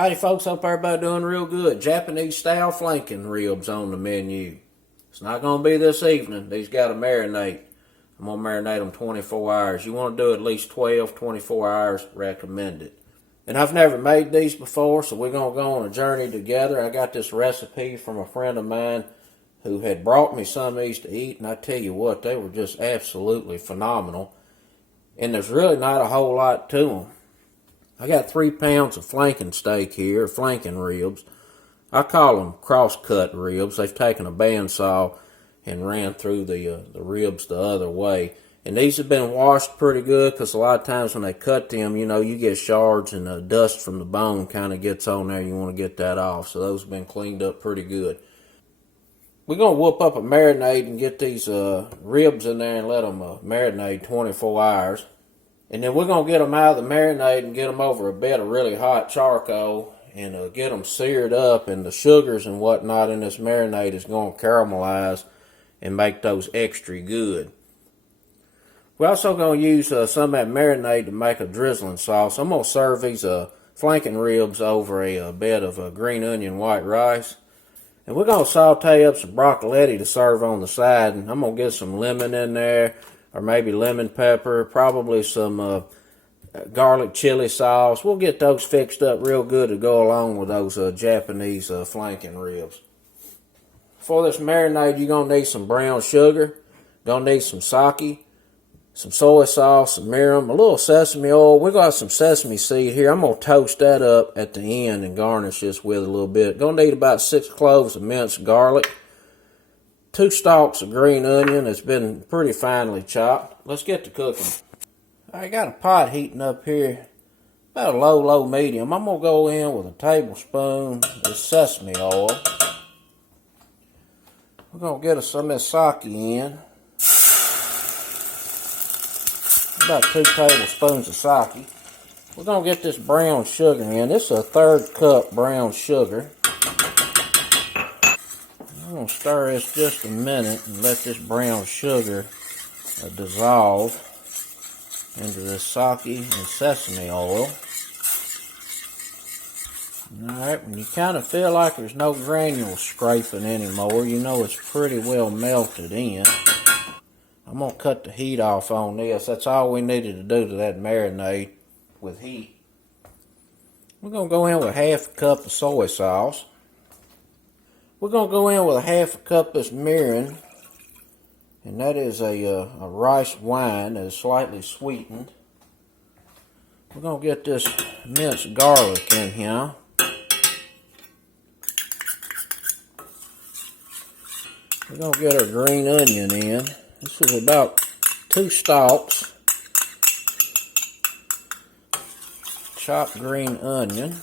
Howdy folks, hope everybody doing real good. Japanese style flanken ribs on the menu. It's not going to be this evening. These got to marinate. I'm going to marinate them 24 hours. You want to do at least 12, 24 hours, recommended. And I've never made these before, so we're going to go on a journey together. I got this recipe from a friend of mine who had brought me some of these to eat, and I tell you what, they were just absolutely phenomenal. And there's really not a whole lot to them. I got 3 pounds of flanken steak here, flanken ribs. I call them cross-cut ribs. They've taken a bandsaw and ran through the ribs the other way. And these have been washed pretty good because a lot of times when they cut them, you know, you get shards and the dust from the bone kind of gets on there. You want to get that off. So those have been cleaned up pretty good. We're going to whoop up a marinade and get these ribs in there and let them marinate 24 hours. And then we're going to get them out of the marinade and get them over a bed of really hot charcoal and get them seared up. And the sugars and whatnot in this marinade is going to caramelize and make those extra good. We're also going to use some of that marinade to make a drizzling sauce. I'm going to serve these flanken ribs over a bed of green onion white rice. And we're going to saute up some broccoletti to serve on the side. And I'm going to get some lemon in there, or maybe lemon pepper, probably some garlic chili sauce. We'll get those fixed up real good to go along with those Japanese flanken ribs. For this marinade, you're going to need some brown sugar, going to need some sake, some soy sauce, some mirin, a little sesame oil. We got some sesame seed here. I'm going to toast that up at the end and garnish this with a little bit. Going to need about 6 cloves of minced garlic, 2 stalks of green onion that's been pretty finely chopped. Let's get to cooking. I got a pot heating up here, about a low medium. I'm going to go in with a tablespoon of sesame oil. We're going to get some of this sake in. About 2 tablespoons of sake. We're going to get this brown sugar in. This is a 1/3 cup brown sugar. I'm going to stir this just a minute and let this brown sugar dissolve into the sake and sesame oil. Alright, when you kind of feel like there's no granules scraping anymore, you know it's pretty well melted in. I'm going to cut the heat off on this. That's all we needed to do to that marinade with heat. We're going to go in with 1/2 cup of soy sauce. We're going to go in with 1/2 cup of this mirin. And that is a rice wine that is slightly sweetened. We're going to get this minced garlic in here. We're going to get our green onion in. This is about 2 stalks. Chopped green onion.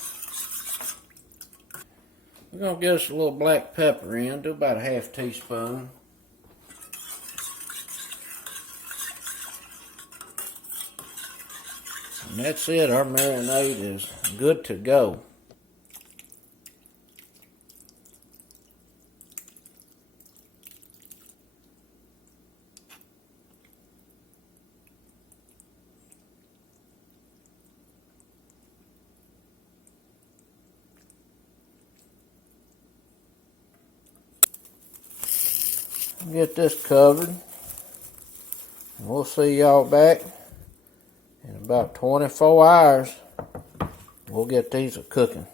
We're going to get us a little black pepper in. Do about a 1/2 teaspoon. And that's it. Our marinade is good to go. Get this covered, and we'll see y'all back in about 24 hours. We'll get these cooking.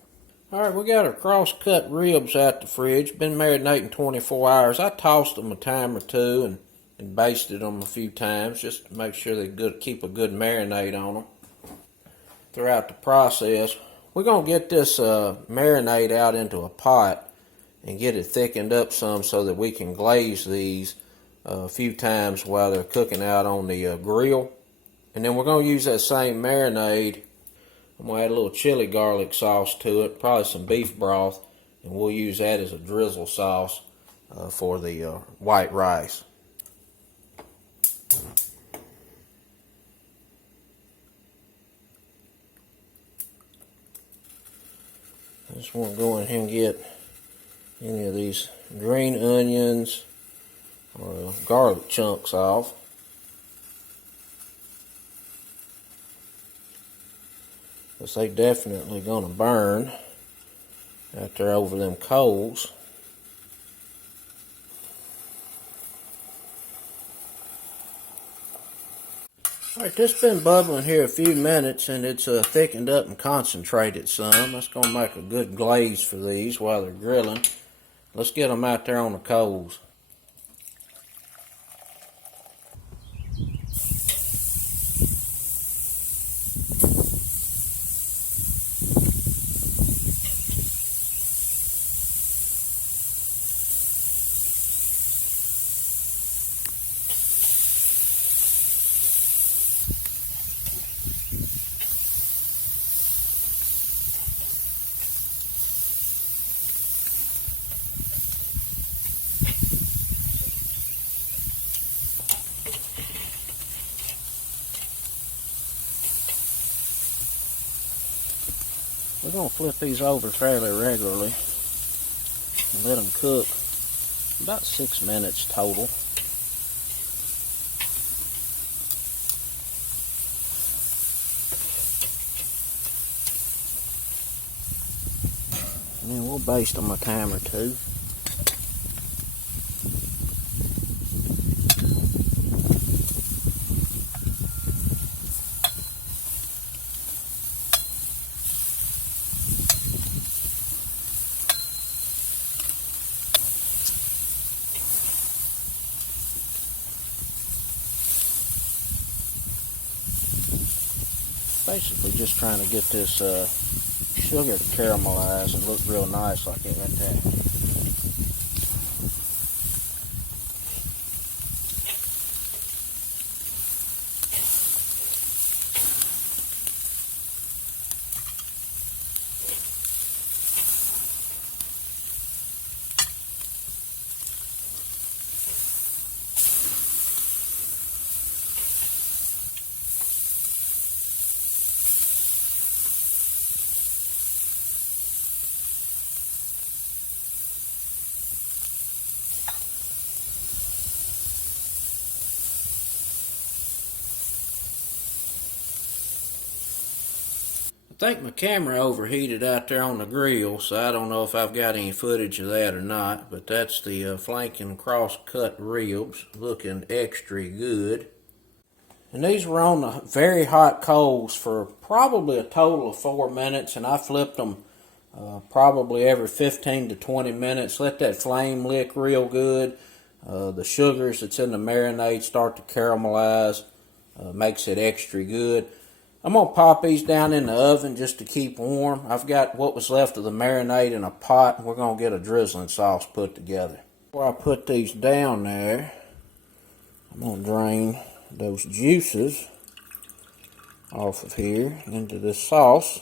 Alright, we got our cross-cut ribs out the fridge. Been marinating 24 hours. I tossed them a time or two and basted them a few times just to make sure they keep a good marinade on them throughout the process. We're going to get this marinade out into a pot and get it thickened up some so that we can glaze these a few times while they're cooking out on the grill. And then we're going to use that same marinade. I'm going to add a little chili garlic sauce to it, probably some beef broth, and we'll use that as a drizzle sauce for the white rice. I just want to go in here and get any of these green onions or garlic chunks off. Because they definitely gonna burn. Out there over them coals. Alright, this been bubbling here a few minutes and it's thickened up and concentrated some. That's going to make a good glaze for these while they're grilling. Let's get them out there on the coals. We're going to flip these over fairly regularly and let them cook about 6 minutes total. And then we'll baste them a time or two. Basically just trying to get this sugar to caramelize and look real nice like it right there. I think my camera overheated out there on the grill, so I don't know if I've got any footage of that or not, but that's the Flanken cross-cut ribs, looking extra good. And these were on the very hot coals for probably a total of 4 minutes, and I flipped them probably every 15 to 20 minutes. Let that flame lick real good. The sugars that's in the marinade start to caramelize, makes it extra good. I'm going to pop these down in the oven just to keep warm. I've got what was left of the marinade in a pot, and we're going to get a drizzling sauce put together. Before I put these down there, I'm going to drain those juices off of here into this sauce.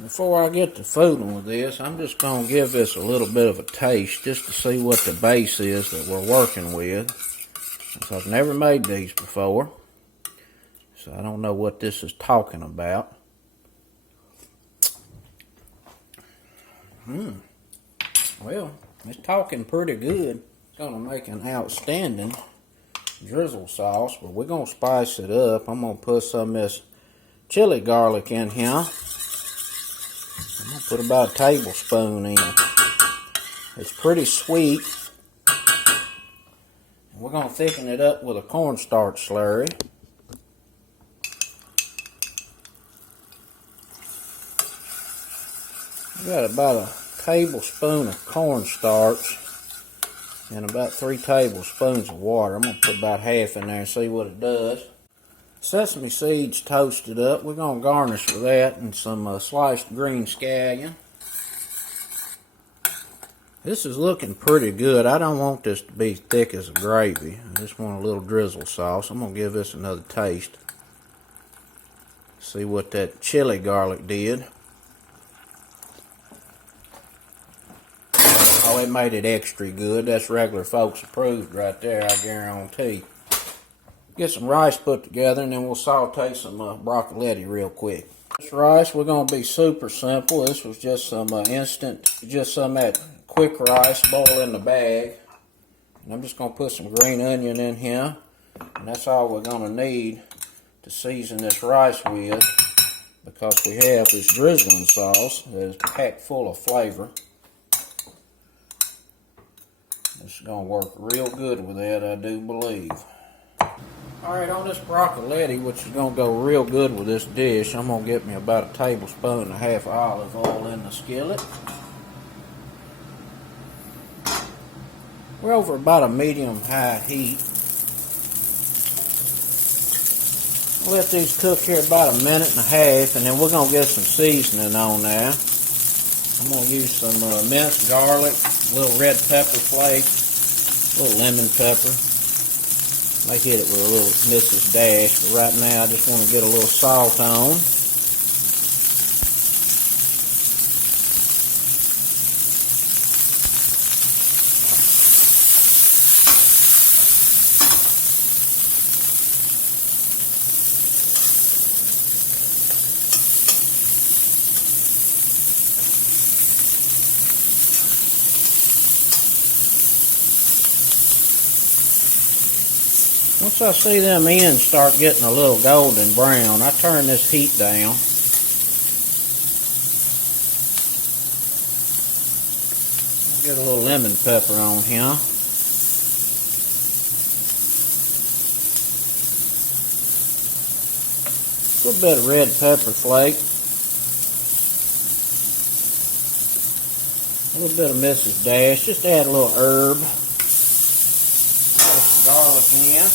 Before I get to fooding with this, I'm just going to give this a little bit of a taste just to see what the base is that we're working with. So I've never made these before, so I don't know what this is talking about. Well, it's talking pretty good. It's going to make an outstanding drizzle sauce, but we're going to spice it up. I'm going to put some of this chili garlic in here. I'm going to put about a tablespoon in. It's pretty sweet. We're going to thicken it up with a cornstarch slurry. We got about a tablespoon of cornstarch and about 3 tablespoons of water. I'm going to put about half in there and see what it does. Sesame seeds toasted up. We're going to garnish with that and some sliced green scallion. This is looking pretty good. I don't want this to be thick as a gravy. I just want a little drizzle sauce. I'm going to give this another taste. See what that chili garlic did. Oh, it made it extra good. That's regular folks approved right there, I guarantee. Get some rice put together and then we'll saute some broccoletti real quick. This rice, we're going to be super simple. This was just some instant, just some of that quick rice boiled in the bag. And I'm just going to put some green onion in here. And that's all we're going to need to season this rice with. because we have this drizzling sauce that is packed full of flavor. This is going to work real good with that, I do believe. Alright, on this broccoletti, which is going to go real good with this dish, I'm going to get me about a tablespoon and a half of olive oil in the skillet. We're over about a medium-high heat. Let these cook here about a minute and a half, and then we're going to get some seasoning on there. I'm going to use some minced garlic, a little red pepper flakes, a little lemon pepper. I hit it with a little Mrs. Dash, but right now I just want to get a little salt on. Once I see them ends start getting a little golden brown, I turn this heat down. Get a little lemon pepper on here. A little bit of red pepper flake. A little bit of Mrs. Dash, just to add a little herb. Put some garlic in.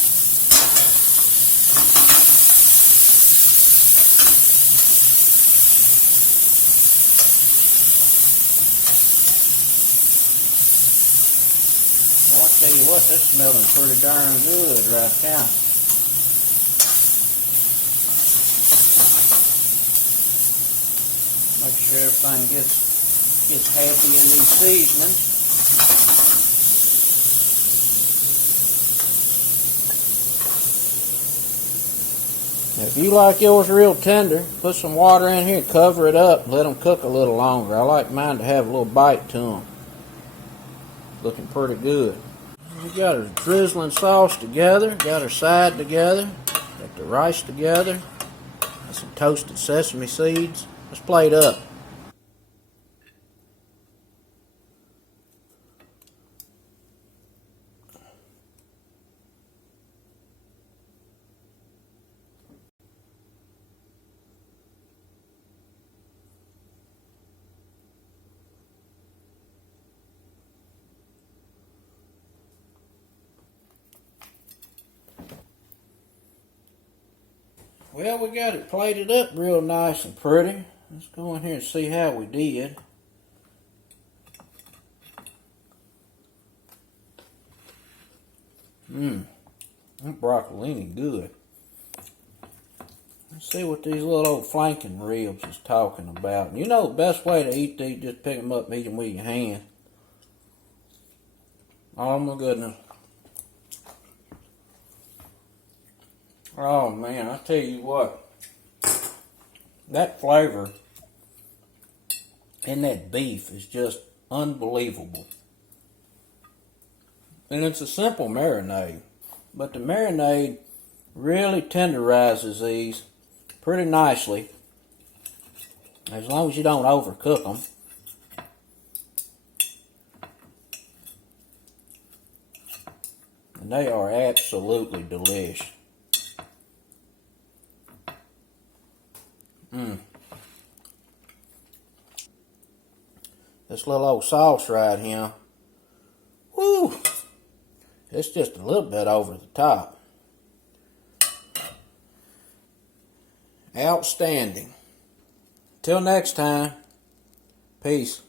Well, I'll tell you what, that's smelling pretty darn good right now. Make sure everything gets happy in these seasonings. Now, if you like yours real tender, put some water in here and cover it up and let them cook a little longer. I like mine to have a little bite to them. Looking pretty good. We got our drizzling sauce together, got our side together, got the rice together, got some toasted sesame seeds. Let's plate up. Well, we got it plated up real nice and pretty. Let's go in here and see how we did. That broccolini good. Let's see what these little old flanken ribs is talking about. You know the best way to eat these, just pick them up and eat them with your hand. Oh my goodness. Oh man, I tell you what, that flavor in that beef is just unbelievable. And it's a simple marinade, but the marinade really tenderizes these pretty nicely, as long as you don't overcook them. And they are absolutely delicious. This little old sauce right here, woo, it's just a little bit over the top. Outstanding. Till next time, peace.